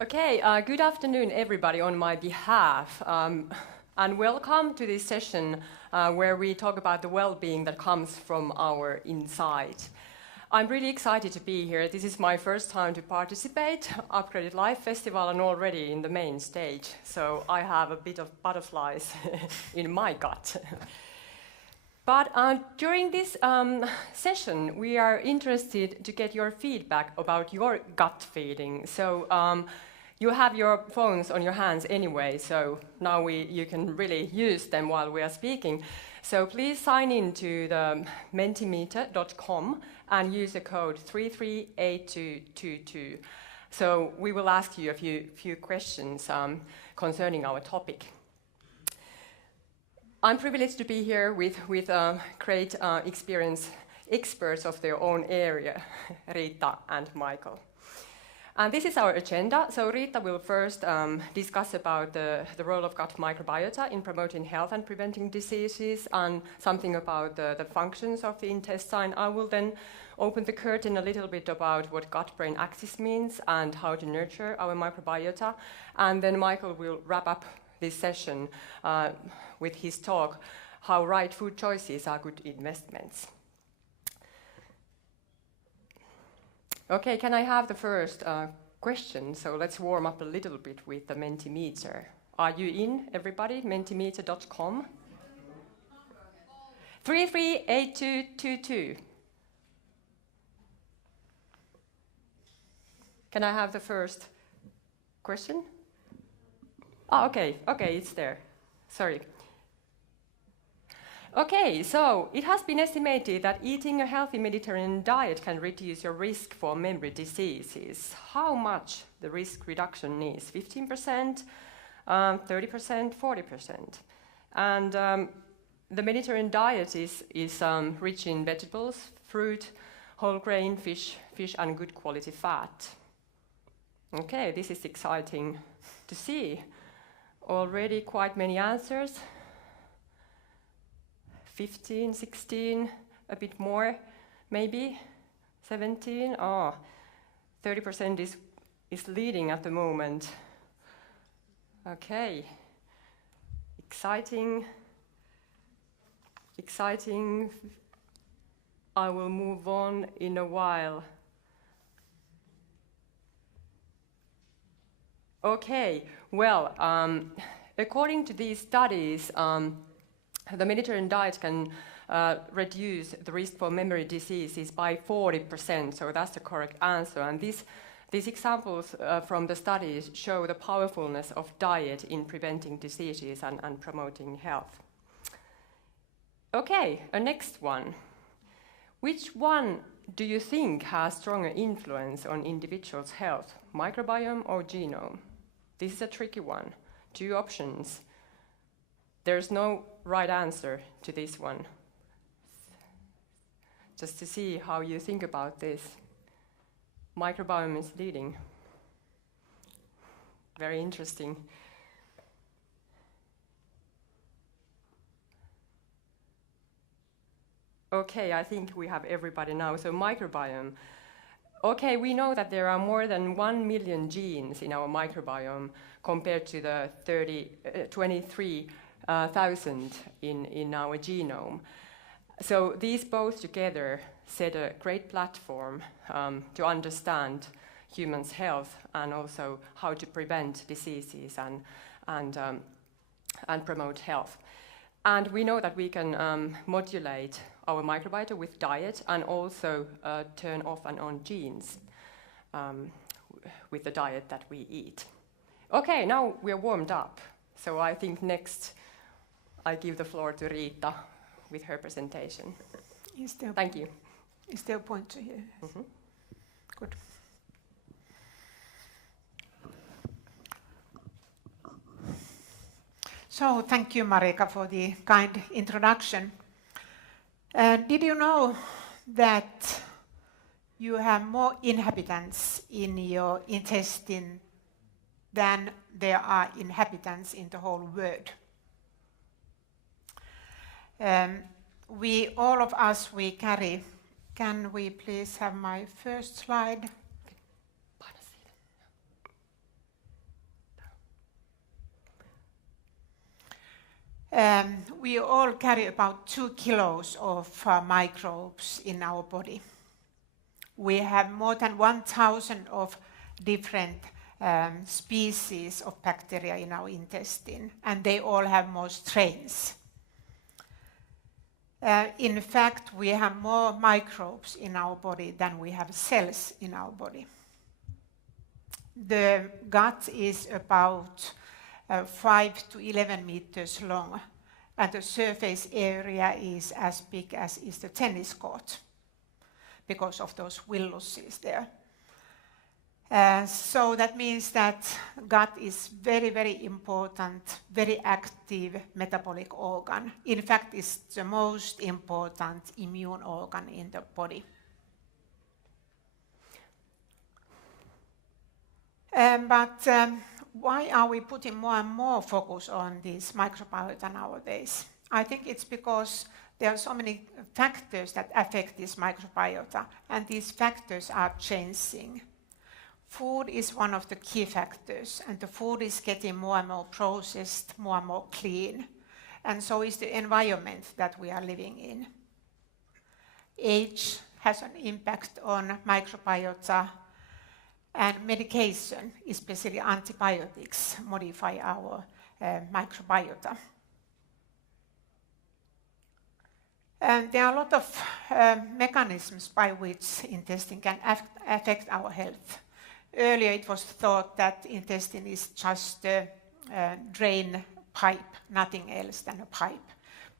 Okay, good afternoon everybody on my behalf, and welcome to this session where we talk about the well-being that comes from our inside. I'm really excited to be here. This is my first time to participate Upgraded Life Festival and already in the main stage, so I have a bit of butterflies in my gut. But during this session, we are interested to get your feedback about your gut feeling. So you have your phones on your hands anyway, so now you can really use them while we are speaking. So please sign in to the mentimeter.com and use the code 338222. So we will ask you a few questions concerning our topic. I'm privileged to be here with great experienced experts of their own area, Riitta and Michael. And this is our agenda. So Riitta will first discuss about the role of gut microbiota in promoting health and preventing diseases, and something about the functions of the intestine. I will then open the curtain a little bit about what gut-brain axis means and how to nurture our microbiota. And then Michael will wrap up this session with his talk, how right food choices are good investments. Okay, can I have the first question? So let's warm up a little bit with the Mentimeter. Are you in, everybody? Mentimeter.com? 338222. Can I have the first question? Oh, okay, it's there. Sorry. Okay, so it has been estimated that eating a healthy Mediterranean diet can reduce your risk for memory diseases. How much the risk reduction is? 15%, 30%, 40%. And the Mediterranean diet is rich in vegetables, fruit, whole grain, fish and good quality fat. Okay, this is exciting to see. Already quite many answers. 15, 16, a bit more, maybe 17. 30% is leading at the moment. Okay, exciting. I will move on in a while. Okay, well, according to these studies, the Mediterranean diet can reduce the risk for memory diseases by 40%, so that's the correct answer. And these examples from the studies show the powerfulness of diet in preventing diseases and promoting health. Okay, a next one. Which one do you think has stronger influence on individuals' health, microbiome or genome? This is a tricky one. 2 options. There's no right answer to this one. Just to see how you think about this. Microbiome is leading. Very interesting. Okay, I think we have everybody now. So microbiome. Okay, we know that there are more than 1 million genes in our microbiome compared to the 23,000 in our genome. So these both together set a great platform to understand humans' health and also how to prevent diseases and promote health. And we know that we can modulate our microbiota with diet and also turn off and on genes with the diet that we eat. Okay, now we're warmed up. So I think next I give the floor to Riitta with her presentation. Thank you. Is there a pointer here? Mm-hmm. Good. So thank you, Marika, for the kind introduction. Did you know that you have more inhabitants in your intestine than there are inhabitants in the whole world? All of us, we carry. Can we please have my first slide? We all carry about 2 kilos of microbes in our body. We have more than 1,000 of different species of bacteria in our intestine, and they all have more strains. In fact, we have more microbes in our body than we have cells in our body. The gut is about 5 to 11 meters long, and the surface area is as big as is the tennis court because of those villuses there. So that means that gut is very, very important, very active metabolic organ. In fact, it's the most important immune organ in the body. But why are we putting more and more focus on this microbiota nowadays? I think it's because there are so many factors that affect this microbiota, and these factors are changing. Food is one of the key factors, and the food is getting more and more processed, more and more clean, and so is the environment that we are living in. Age has an impact on microbiota, and medication, especially antibiotics, modify our microbiota. And there are a lot of mechanisms by which intestine can affect our health. Earlier it was thought that intestine is just a drain pipe, nothing else than a pipe.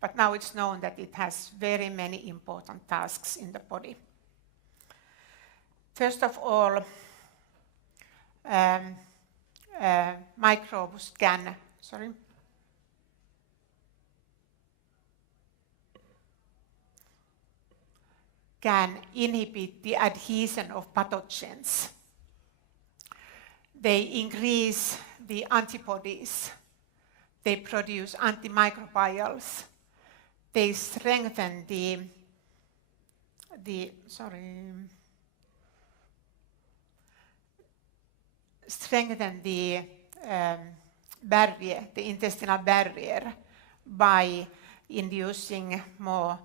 But now it's known that it has very many important tasks in the body. First of all, microbes can inhibit the adhesion of pathogens. They increase the antibodies. They produce antimicrobials. They strengthen the barrier, the intestinal barrier, by inducing more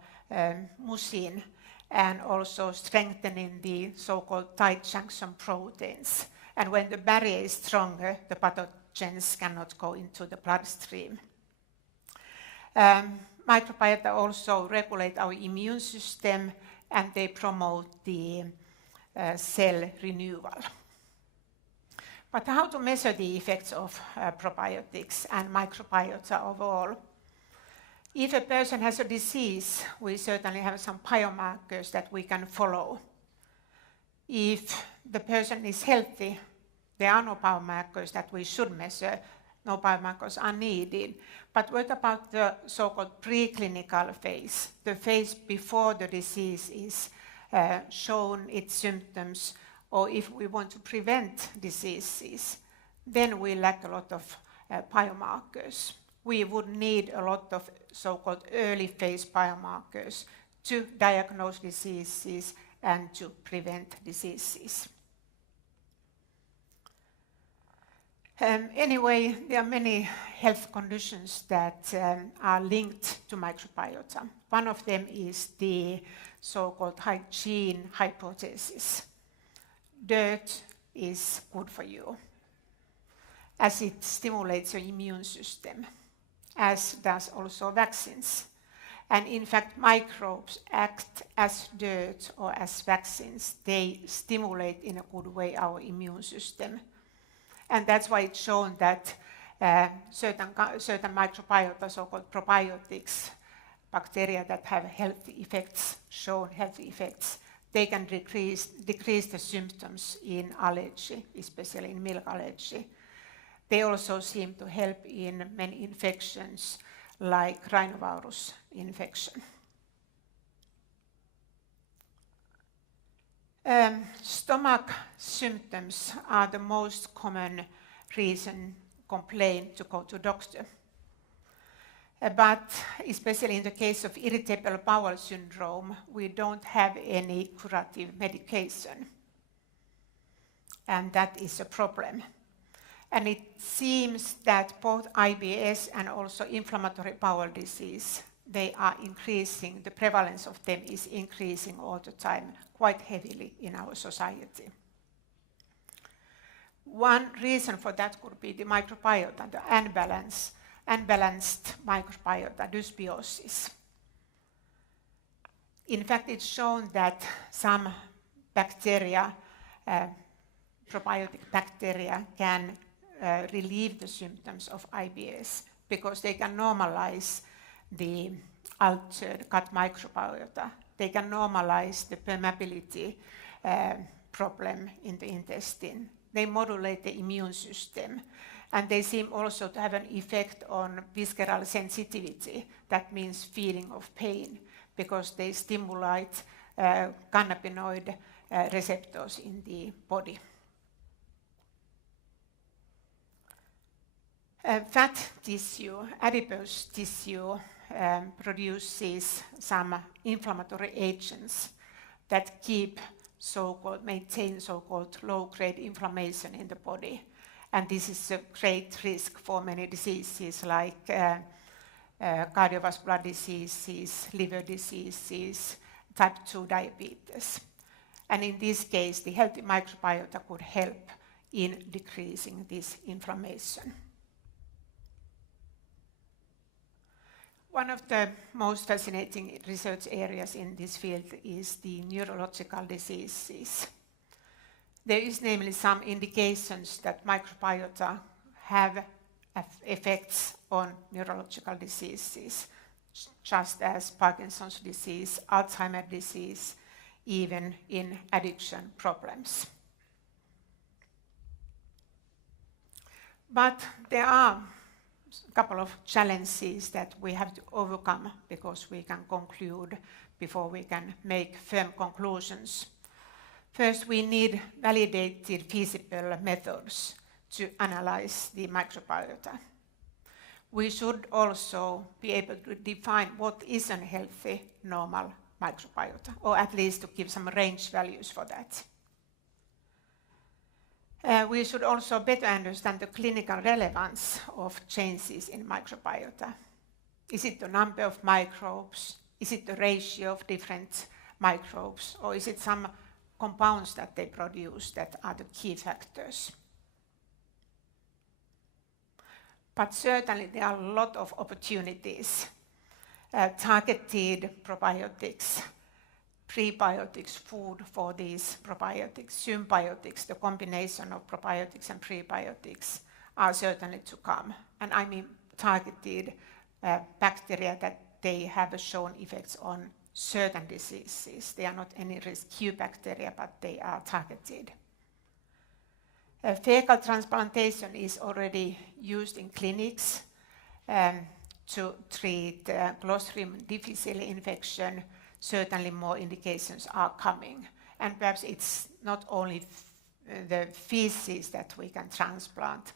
mucin and also strengthening the so-called tight junction proteins. And when the barrier is stronger, the pathogens cannot go into the bloodstream. Microbiota also regulate our immune system, and they promote the cell renewal. But how to measure the effects of probiotics and microbiota overall? If a person has a disease, we certainly have some biomarkers that we can follow. If the person is healthy, there are no biomarkers that we should measure. No biomarkers are needed. But what about the so-called preclinical phase, the phase before the disease is shown its symptoms, or if we want to prevent diseases, then we lack a lot of biomarkers. We would need a lot of so-called early phase biomarkers to diagnose diseases and to prevent diseases. Anyway, there are many health conditions that are linked to microbiota. One of them is the so-called hygiene hypothesis. Dirt is good for you, as it stimulates your immune system, as does also vaccines. And in fact, microbes act as dirt or as vaccines. They stimulate in a good way our immune system. And that's why it's shown that certain microbiota, so-called probiotics, bacteria that have healthy effects, shown healthy effects, they can decrease the symptoms in allergy, especially in milk allergy. They also seem to help in many infections like rhinovirus infection. Stomach symptoms are the most common reason complaint to go to doctor. But especially in the case of irritable bowel syndrome, we don't have any curative medication. And that is a problem. And it seems that both IBS and also inflammatory bowel disease, they are increasing, the prevalence of them is increasing all the time, quite heavily in our society. One reason for that could be the microbiota, the unbalanced microbiota, dysbiosis. In fact, it's shown that some bacteria, probiotic bacteria, can relieve the symptoms of IBS because they can normalize the altered gut microbiota. They can normalize the permeability problem in the intestine. They modulate the immune system, and they seem also to have an effect on visceral sensitivity. That means feeling of pain, because they stimulate cannabinoid receptors in the body. Fat tissue, adipose tissue, produces some inflammatory agents that maintain so-called low-grade inflammation in the body. And this is a great risk for many diseases like cardiovascular diseases, liver diseases, type 2 diabetes. And in this case, the healthy microbiota could help in decreasing this inflammation. One of the most fascinating research areas in this field is the neurological diseases. There is namely some indications that microbiota have effects on neurological diseases, just as Parkinson's disease, Alzheimer's disease, even in addiction problems. But there are a couple of challenges that we have to overcome because we can conclude before we can make firm conclusions. First, we need validated, feasible methods to analyze the microbiota. We should also be able to define what is a healthy, normal microbiota, or at least to give some range values for that. We should also better understand the clinical relevance of changes in microbiota. Is it the number of microbes? Is it the ratio of different microbes? Or is it some compounds that they produce that are the key factors? But certainly there are a lot of opportunities. Targeted probiotics, prebiotics, food for these probiotics, symbiotics, the combination of probiotics and prebiotics are certainly to come. And I mean targeted bacteria that they have shown effects on certain diseases. They are not any rescue bacteria, but they are targeted. Fecal transplantation is already used in clinics to treat Clostridium difficile infection. Certainly more indications are coming. And perhaps it's not only the feces that we can transplant,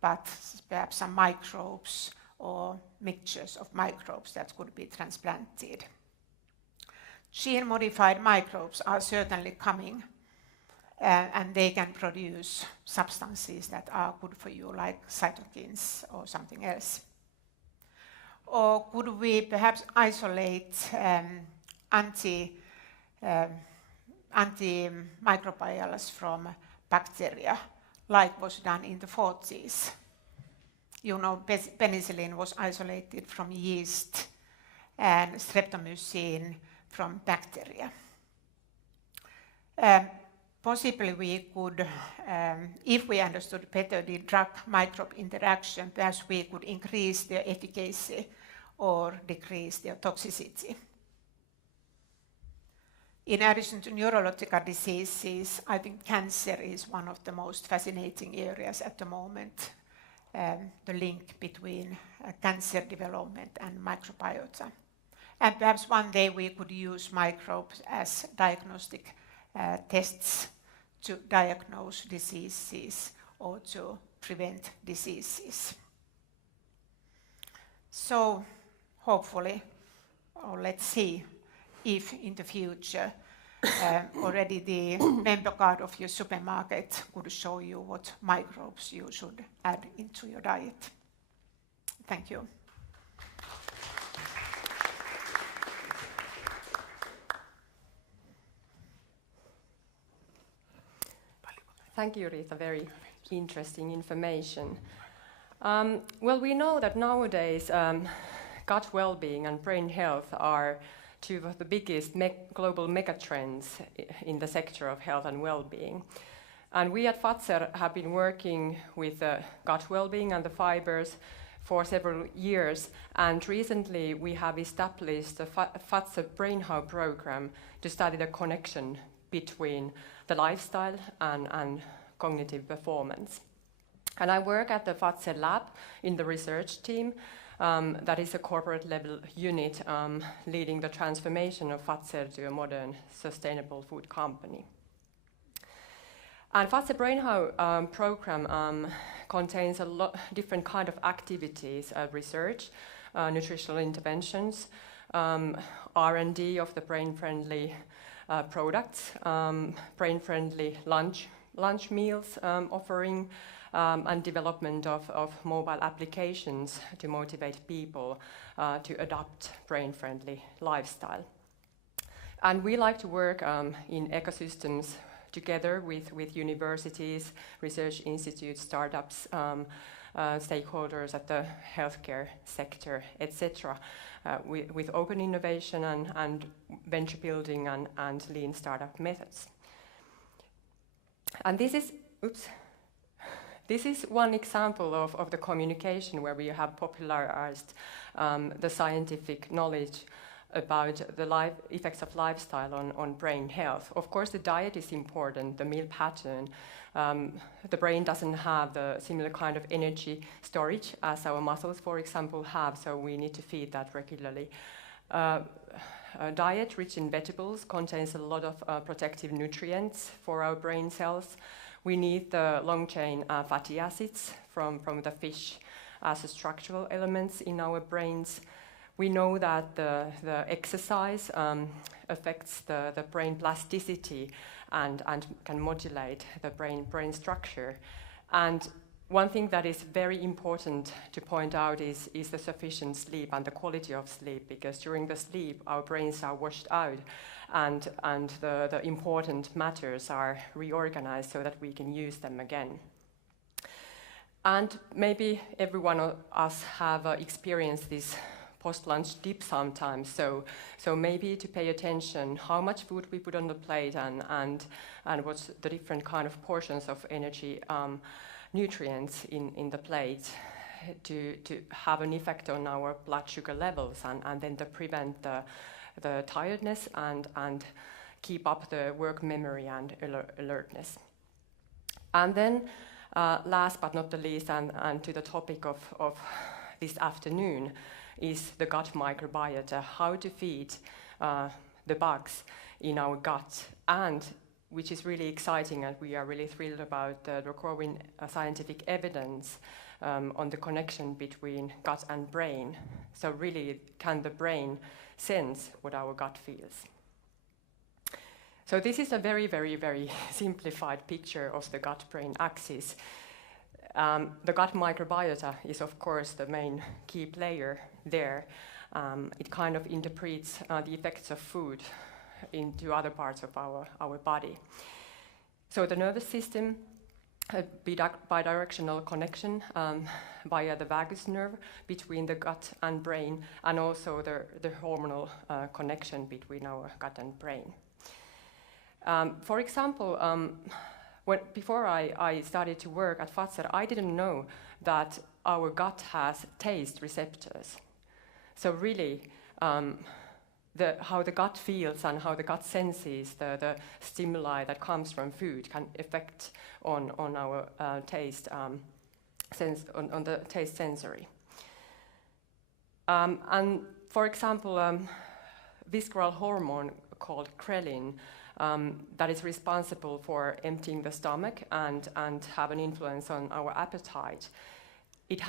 but perhaps some microbes or mixtures of microbes that could be transplanted. Gene-modified microbes are certainly coming, and they can produce substances that are good for you, like cytokines or something else. Or could we perhaps isolate antimicrobials from bacteria, like was done in the 40s? You know, penicillin was isolated from yeast and streptomycin from bacteria. Possibly we could, if we understood better the drug-microbe interaction, perhaps we could increase their efficacy or decrease their toxicity. In addition to neurological diseases, I think cancer is one of the most fascinating areas at the moment, the link between cancer development and microbiota. And perhaps one day we could use microbes as diagnostic tests to diagnose diseases or to prevent diseases. So hopefully, or let's see if in the future already the member card of your supermarket could show you what microbes you should add into your diet. Thank you. Thank you, Rita. Very interesting information. Well, we know that nowadays gut well-being and brain health are two of the biggest global megatrends in the sector of health and well-being. And we at Fazer have been working with gut well-being and the fibers for several years, and recently we have established the Fazer Brain How program to study the connection between the lifestyle and cognitive performance. And I work at the Fazer lab in the research team. That is a corporate level unit leading the transformation of Fazer to a modern, sustainable food company. And Fazer Brain How program contains a lot different kind of activities, research, nutritional interventions, R&D of the brain-friendly products, brain-friendly lunch meals offering, and development of mobile applications to motivate people to adopt brain-friendly lifestyle. And we like to work in ecosystems together with universities, research institutes, startups, stakeholders at the healthcare sector, etc., with open innovation and venture building and lean startup methods. And this is one example of the communication where we have popularized the scientific knowledge about the effects of lifestyle on brain health. Of course, the diet is important, the meal pattern. The brain doesn't have the similar kind of energy storage as our muscles, for example, have, so we need to feed that regularly. A diet rich in vegetables contains a lot of protective nutrients for our brain cells. We need the long-chain fatty acids from the fish as structural elements in our brains. We know that the exercise affects the brain plasticity and can modulate the brain structure. And one thing that is very important to point out is the sufficient sleep and the quality of sleep, because during the sleep our brains are washed out and the important matters are reorganized so that we can use them again. And maybe every one of us have experienced this post-lunch dip sometimes, so maybe to pay attention how much food we put on the plate and what's the different kind of portions of energy nutrients in the plate to have an effect on our blood sugar levels and then to prevent the tiredness and keep up the work memory and alertness. And then last but not the least, and to the topic of this afternoon, is the gut microbiota, how to feed the bugs in our gut, and which is really exciting, and we are really thrilled about the growing scientific evidence on the connection between gut and brain. So really, can the brain sense what our gut feels? So this is a very, very, very simplified picture of the gut-brain axis. The gut microbiota is, of course, the main key player there. It kind of interprets the effects of food into other parts of our body. So the nervous system, a bidirectional connection via the vagus nerve between the gut and brain, and also the hormonal connection between our gut and brain. For example, before I started to work at Fazer, I didn't know that our gut has taste receptors. So really, how the gut feels and how the gut senses the stimuli that comes from food can affect on our taste on the taste sensory. And for example, visceral hormone called ghrelin that is responsible for emptying the stomach and have an influence on our appetite. It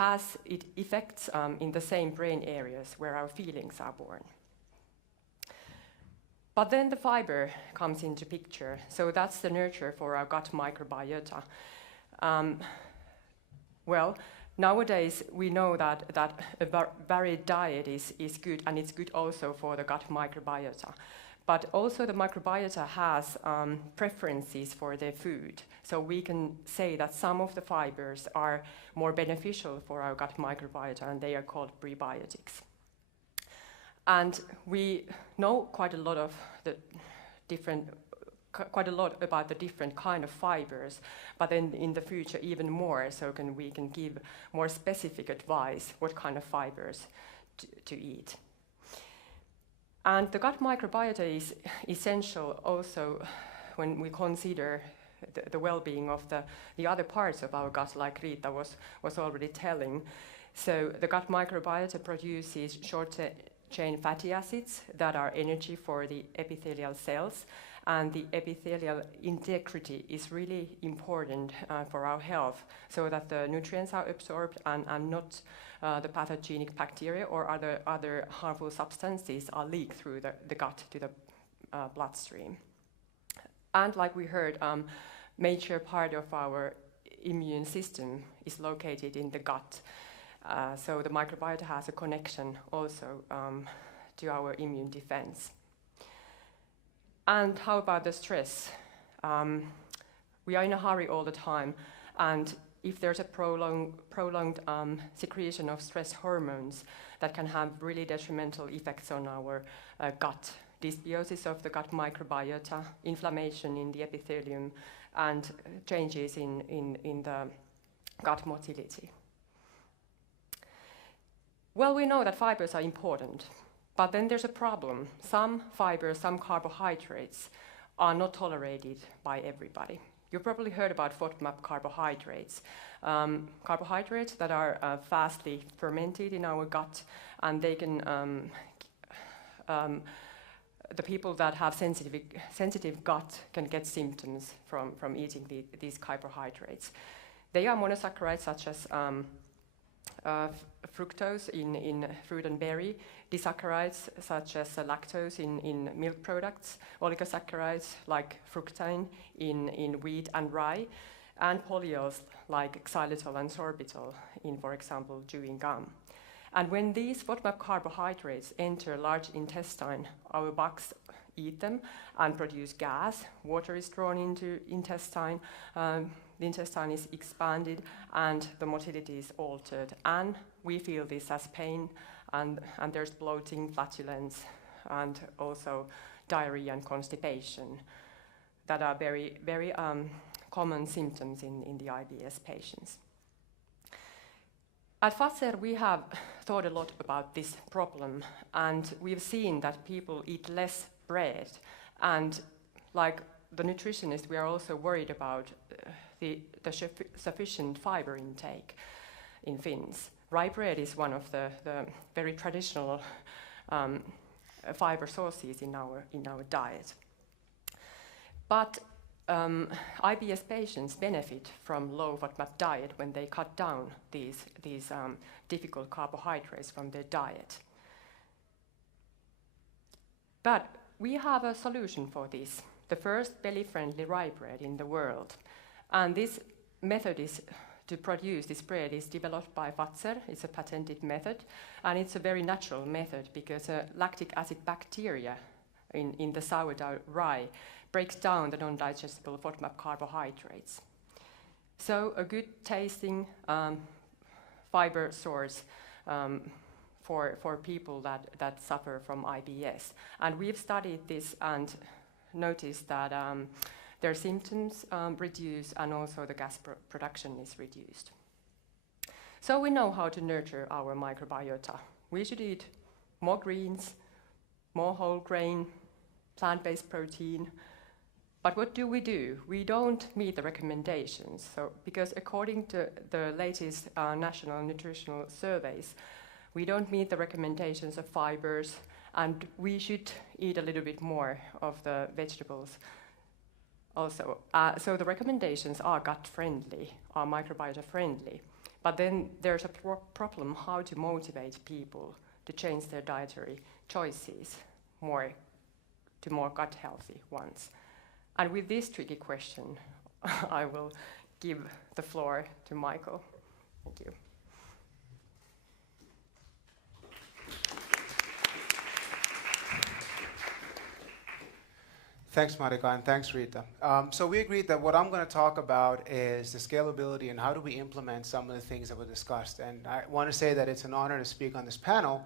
affects in the same brain areas where our feelings are born. But then the fiber comes into picture, so that's the nurture for our gut microbiota. Well, nowadays we know that a varied diet is good, and it's good also for the gut microbiota. But also the microbiota has preferences for their food. So we can say that some of the fibers are more beneficial for our gut microbiota, and they are called prebiotics. And we know quite a lot about the different kind of fibers, but then in the future even more, so we can give more specific advice what kind of fibers to eat. And the gut microbiota is essential also when we consider the well-being of the other parts of our gut, like Rita was already telling. So the gut microbiota produces short-chain fatty acids that are energy for the epithelial cells, and the epithelial integrity is really important for our health, so that the nutrients are absorbed and not the pathogenic bacteria or other harmful substances are leaked through the gut to the bloodstream. And like we heard, major part of our immune system is located in the gut. So the microbiota has a connection also to our immune defense. And how about the stress? We are in a hurry all the time, and if there's a prolonged secretion of stress hormones, that can have really detrimental effects on our gut, dysbiosis of the gut microbiota, inflammation in the epithelium, and changes in the gut motility. Well, we know that fibers are important, but then there's a problem. Some fibers, some carbohydrates are not tolerated by everybody. You probably heard about FODMAP carbohydrates. Carbohydrates that are fastly fermented in our gut, and they can, the people that have sensitive gut can get symptoms from eating these carbohydrates. They are monosaccharides such as fructose in fruit and berry, disaccharides such as lactose in milk products, oligosaccharides like fructane in wheat and rye, and polyols like xylitol and sorbitol in, for example, chewing gum. And when these FODMAP carbohydrates enter large intestine, our bugs eat them and produce gas. Water is drawn into intestine. The intestine is expanded and the motility is altered. And we feel this as pain, and there's bloating, flatulence, and also diarrhea and constipation that are very, very common symptoms in the IBS patients. At Fazer, we have thought a lot about this problem, and we've seen that people eat less bread, and like the nutritionist, we are also worried about the sufficient fiber intake in Finns. Rye bread is one of the very traditional fiber sources in our diet. But IBS patients benefit from low FODMAP diet when they cut down these difficult carbohydrates from their diet. But we have a solution for this, the first belly-friendly rye bread in the world. And this method to produce this bread is developed by Fazer. It's a patented method, and it's a very natural method because lactic acid bacteria in the sourdough rye breaks down the non-digestible FODMAP carbohydrates. So a good tasting fiber source for people that suffer from IBS. And we've studied this and noticed that their symptoms reduce, and also the gas production is reduced. So we know how to nurture our microbiota. We should eat more greens, more whole grain, plant-based protein. But what do? We don't meet the recommendations. So, because according to the latest national nutritional surveys, we don't meet the recommendations of fibers, and we should eat a little bit more of the vegetables also. So the recommendations are gut-friendly, are microbiota-friendly. But then there's a problem how to motivate people to change their dietary choices more to more gut healthy ones? And with this tricky question, I will give the floor to Michael. Thank you. Thanks, Marika, and thanks, Rita. So we agreed that what I'm going to talk about is the scalability and how do we implement some of the things that were discussed. And I want to say that it's an honor to speak on this panel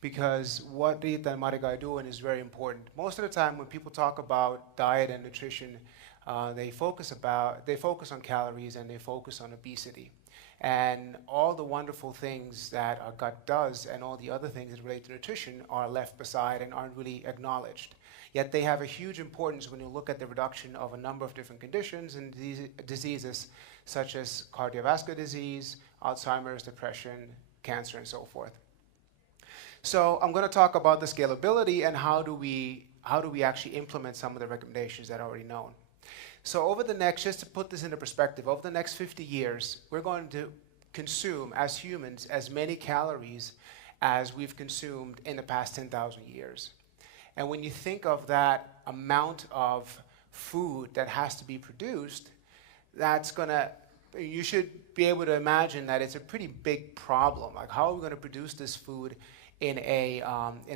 because what Rita and Marika are doing is very important. Most of the time when people talk about diet and nutrition, they focus on calories and they focus on obesity. And all the wonderful things that our gut does and all the other things that relate to nutrition are left beside and aren't really acknowledged. Yet they have a huge importance when you look at the reduction of a number of different conditions and diseases such as cardiovascular disease, Alzheimer's, depression, cancer, and so forth. So I'm going to talk about the scalability and how do we actually implement some of the recommendations that are already known. So over the next, just to put this into perspective, over the next 50 years, we're going to consume, as humans, as many calories as we've consumed in the past 10,000 years. And when you think of that amount of food that has to be produced, you should be able to imagine that it's a pretty big problem. Like, how are we going to produce this food in a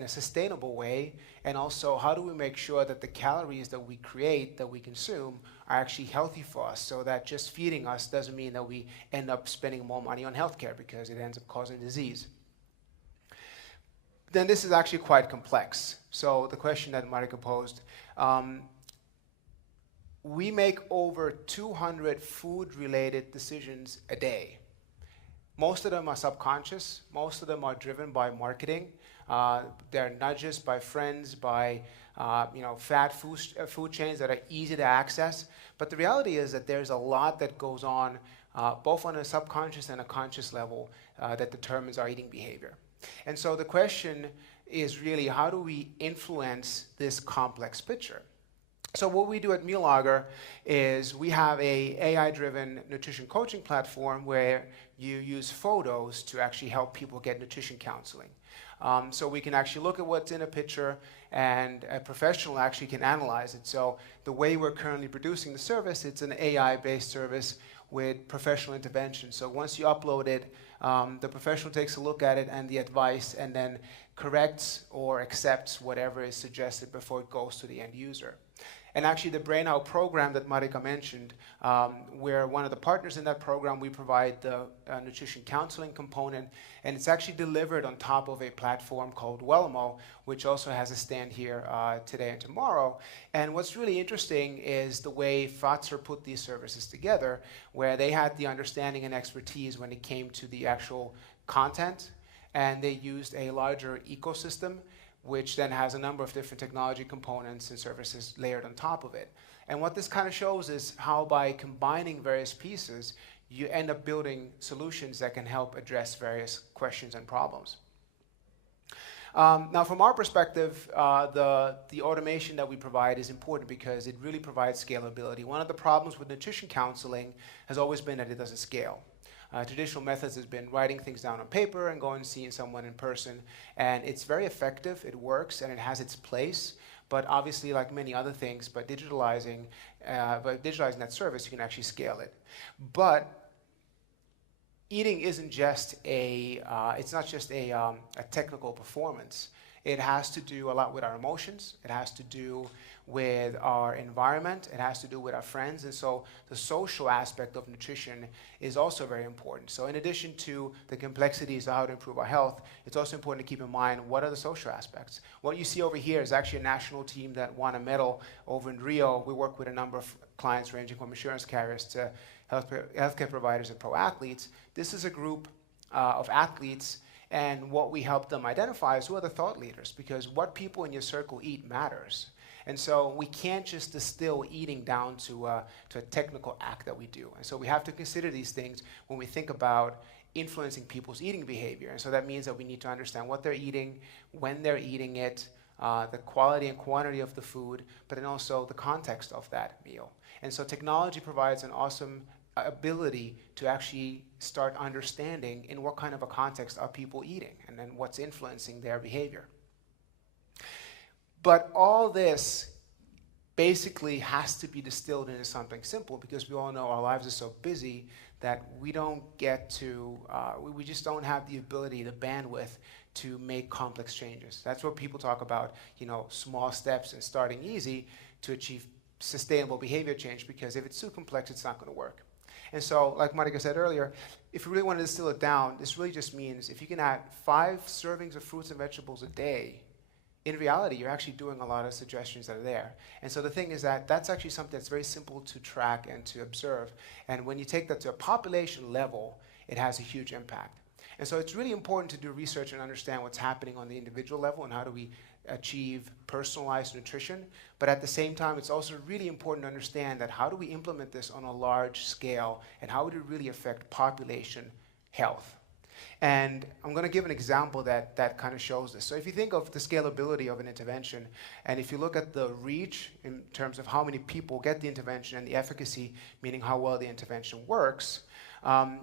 sustainable way? And also, how do we make sure that the calories that we create, that we consume, are actually healthy for us, so that just feeding us doesn't mean that we end up spending more money on healthcare because it ends up causing disease. Then this is actually quite complex. So the question that Marika posed, we make over 200 food-related decisions a day. Most of them are subconscious. Most of them are driven by marketing. They're nudges by friends, by fat food chains that are easy to access. But the reality is that there's a lot that goes on, both on a subconscious and a conscious level, that determines our eating behavior. And so the question is really, how do we influence this complex picture? So what we do at Mealogger is we have a AI-driven nutrition coaching platform where you use photos to actually help people get nutrition counseling. So we can actually look at what's in a picture, and a professional actually can analyze it. So the way we're currently producing the service, it's an AI-based service with professional intervention. So once you upload it, the professional takes a look at it and the advice, and then corrects or accepts whatever is suggested before it goes to the end user. And actually, the Brain Out program that Marika mentioned, we're one of the partners in that program. We provide the nutrition counseling component, and it's actually delivered on top of a platform called Wellmo, which also has a stand here today and tomorrow. And what's really interesting is the way Fatser put these services together, where they had the understanding and expertise when it came to the actual content, and they used a larger ecosystem, which then has a number of different technology components and services layered on top of it. And what this kind of shows is how by combining various pieces, you end up building solutions that can help address various questions and problems. Now, from our perspective, the automation that we provide is important because it really provides scalability. One of the problems with nutrition counseling has always been that it doesn't scale. Traditional methods has been writing things down on paper and going and seeing someone in person. And it's very effective, it works, and it has its place. But obviously, like many other things, by digitalizing that service, you can actually scale it. But eating isn't just it's not just a technical performance. It has to do a lot with our emotions. It has to do with our environment. It has to do with our friends. And so the social aspect of nutrition is also very important. So in addition to the complexities of how to improve our health, it's also important to keep in mind what are the social aspects. What you see over here is actually a national team that won a medal over in Rio. We work with a number of clients ranging from insurance carriers to healthcare providers and pro athletes. This is a group of athletes. And what we help them identify is who are the thought leaders, because what people in your circle eat matters. And so we can't just distill eating down to a technical act that we do. And so we have to consider these things when we think about influencing people's eating behavior. And so that means that we need to understand what they're eating, when they're eating it, the quality and quantity of the food, but then also the context of that meal. And so technology provides an awesome ability to actually start understanding in what kind of a context are people eating and then what's influencing their behavior. But all this basically has to be distilled into something simple, because we all know our lives are so busy that we don't get to, we just don't have the ability, the bandwidth to make complex changes. That's what people talk about, small steps and starting easy to achieve sustainable behavior change, because if it's too complex, it's not going to work. And so, like Marika said earlier, if you really want to distill it down, this really just means if you can add 5 servings of fruits and vegetables a day, in reality, you're actually doing a lot of suggestions that are there. And so the thing is that that's actually something that's very simple to track and to observe. And when you take that to a population level, it has a huge impact. And so it's really important to do research and understand what's happening on the individual level and how do we achieve personalized nutrition. But at the same time, it's also really important to understand that how do we implement this on a large scale, and how would it really affect population health? And I'm going to give an example that kind of shows this. So if you think of the scalability of an intervention, and if you look at the reach in terms of how many people get the intervention, and the efficacy, meaning how well the intervention works,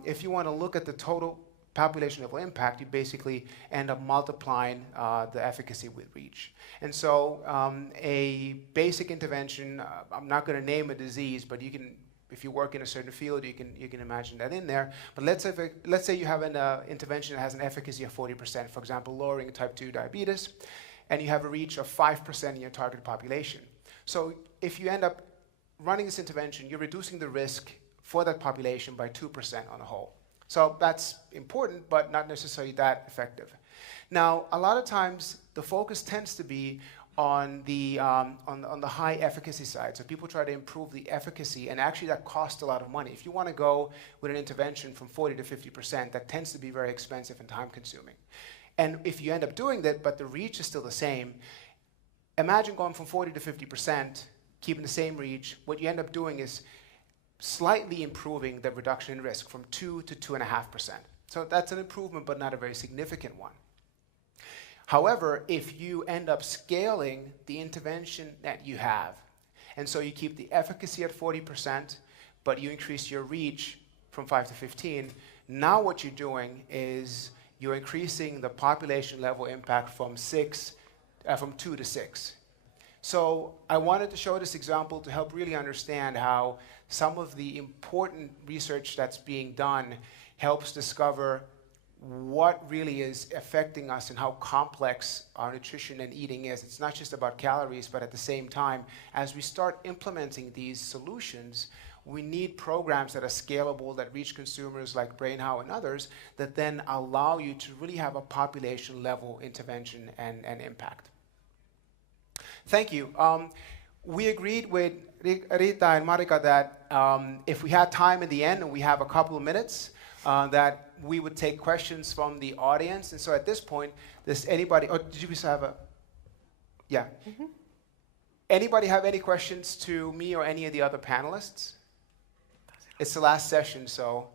if you want to look at the total population level impact, you basically end up multiplying the efficacy with reach. And so a basic intervention, I'm not going to name a disease, but you can, if you work in a certain field, you can imagine that in there. But let's say you have an intervention that has an efficacy of 40%, for example, lowering type 2 diabetes, and you have a reach of 5% in your target population. So if you end up running this intervention, you're reducing the risk for that population by 2% on the whole. So that's important, but not necessarily that effective. Now, a lot of times, the focus tends to be on the high efficacy side. So people try to improve the efficacy, and actually that costs a lot of money. If you want to go with an intervention from 40 to 50%, that tends to be very expensive and time consuming. And if you end up doing that, but the reach is still the same, imagine going from 40 to 50%, keeping the same reach. What you end up doing is slightly improving the reduction in risk from 2 to 2.5%. So that's an improvement, but not a very significant one. However, if you end up scaling the intervention that you have, and so you keep the efficacy at 40%, but you increase your reach from 5 to 15, now what you're doing is you're increasing the population level impact from 2 to 6. So I wanted to show this example to help really understand how some of the important research that's being done helps discover what really is affecting us and how complex our nutrition and eating is. It's not just about calories, but at the same time, as we start implementing these solutions, we need programs that are scalable, that reach consumers like BrainHow and others, that then allow you to really have a population level intervention and impact. Thank you. We agreed with Rita and Marika that if we had time in the end, and we have a couple of minutes, that we would take questions from the audience. And so at this point, does anybody, did you have a, yeah. Mm-hmm. Anybody have any questions to me or any of the other panelists? It's the last session, so.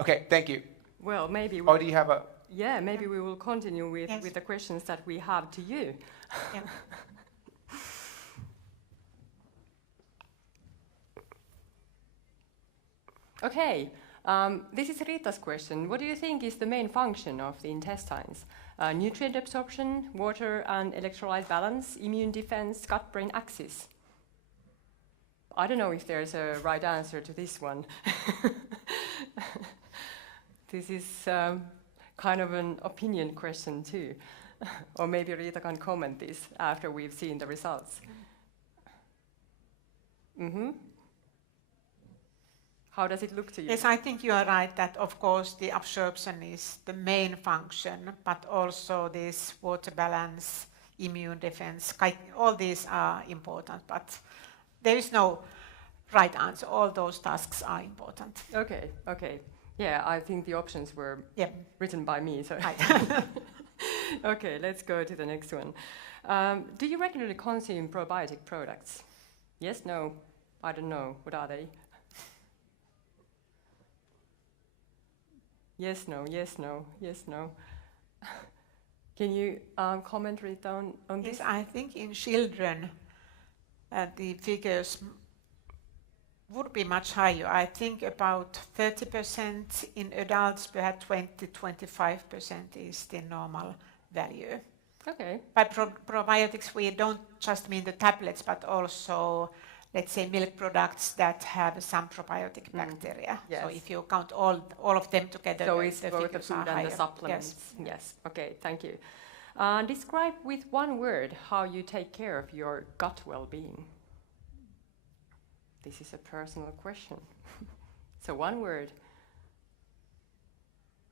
Okay, thank you. Well, maybe. Or do you have a? Yeah, maybe we will continue with the questions that we have to you. Yeah. Okay, this is Rita's question. What do you think is the main function of the intestines? Nutrient absorption, water and electrolyte balance, immune defense, gut-brain axis? I don't know if there's a right answer to this one. This is kind of an opinion question too. Or maybe Rita can comment this after we've seen the results. Mm-hmm. How does it look to you? Yes, I think you are right that, of course, the absorption is the main function, but also this water balance, immune defense, all these are important, but there is no right answer. All those tasks are important. Okay, okay. Yeah, I think the options were written by me. So. Right. Okay, let's go to the next one. Do you regularly consume probiotic products? Yes, no, I don't know. What are they? Yes, no, yes, no, yes, no. Can you comment, Rita, on this? Yes, I think in children, the figures would be much higher. I think about 30% in adults, perhaps 20-25% is the normal value. Okay. By probiotics, we don't just mean the tablets, but also, let's say, milk products that have some probiotic bacteria. Yes. So if you count all of them together, So the it's both the figures are food and higher. the supplements. Yes. Yes. Okay, thank you. Describe with one word how you take care of your gut well-being. This is a personal question. So one word.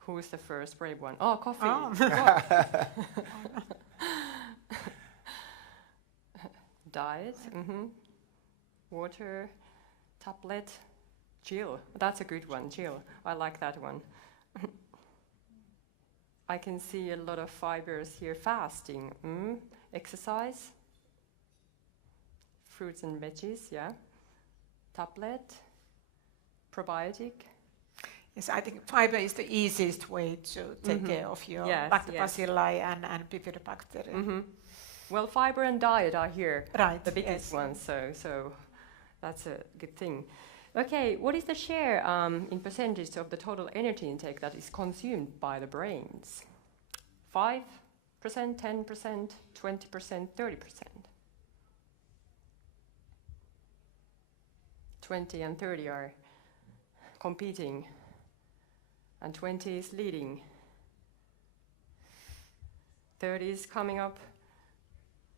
Who's the first brave one? Oh, coffee. Oh. Diet. Water. Tablet. Chill. That's a good one. Chill. I like that one. I can see a lot of fibers here. Fasting. Exercise. Fruits and veggies. Yeah. Tablet. Probiotic. Yes, I think fiber is the easiest way to take care of your lactobacilli and bifidobacteria. Well, fiber and diet are here, Right, the biggest ones, so that's a good thing. Okay, what is the share in percentage of the total energy intake that is consumed by the brains? 5%, 10%, 20%, 30%? 20 and 30 are competing, and 20 is leading. 30 is coming up.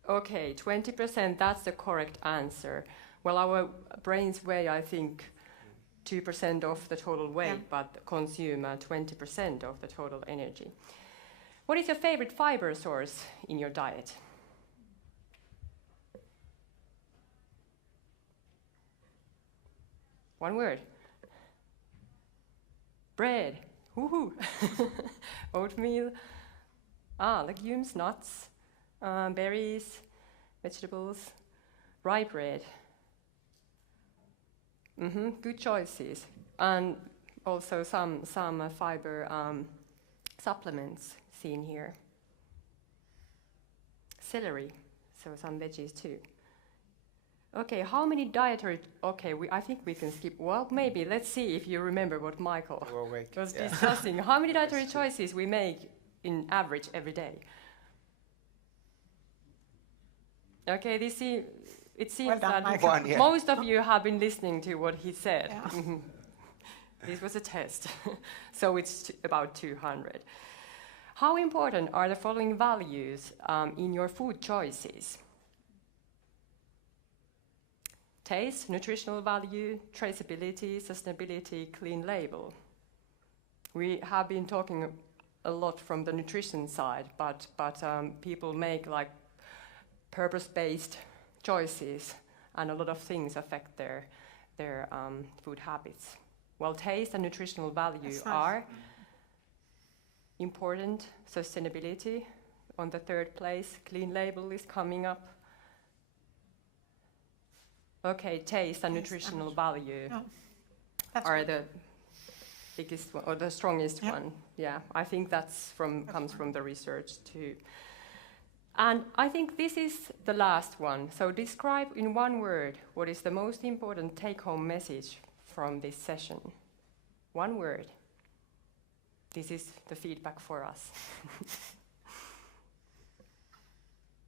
Okay, 20%, that's the correct answer. Well, our brains weigh, I think, 2% of the total weight, but consume 20% of the total energy. What is your favorite fiber source in your diet? One word. Bread. Woohoo! Oatmeal. Legumes, nuts, berries, vegetables, rye bread. Good choices. And also some fiber supplements seen here. Celery, so some veggies too. Okay, how many dietary... Okay, I think we can skip. Well, maybe. Let's see if you remember what Michael was discussing. How many dietary choices we make in average every day? Okay, it seems that most of you have been listening to what he said. Yeah. This was a test, so it's about 200. How important are the following values in your food choices? Taste, nutritional value, traceability, sustainability, clean label. We have been talking a lot from the nutrition side, but people make like purpose-based choices, and a lot of things affect their food habits. Well, taste and nutritional value are important. Sustainability on the third place. Clean label is coming up. Okay, taste and nutritional value are the biggest one, or the strongest one. Yeah, I think comes from the research too. And I think this is the last one. So describe in one word what is the most important take-home message from this session. One word. This is the feedback for us.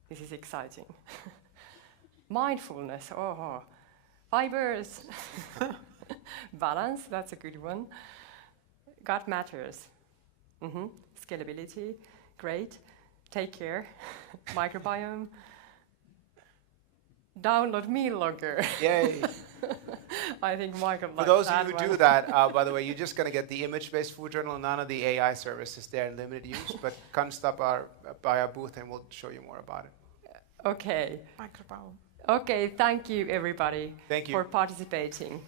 This is exciting. Mindfulness, fibers. Balance, that's a good one. Gut matters. Scalability, great. Take care. Microbiome. Download meal logger. Yay. I think Michael likes that. For those of you who do that, by the way, you're just going to get the image-based food journal, none of the AI services there in limited use, but come stop by our booth and we'll show you more about it. Okay. Microbiome. Okay, thank you everybody for participating.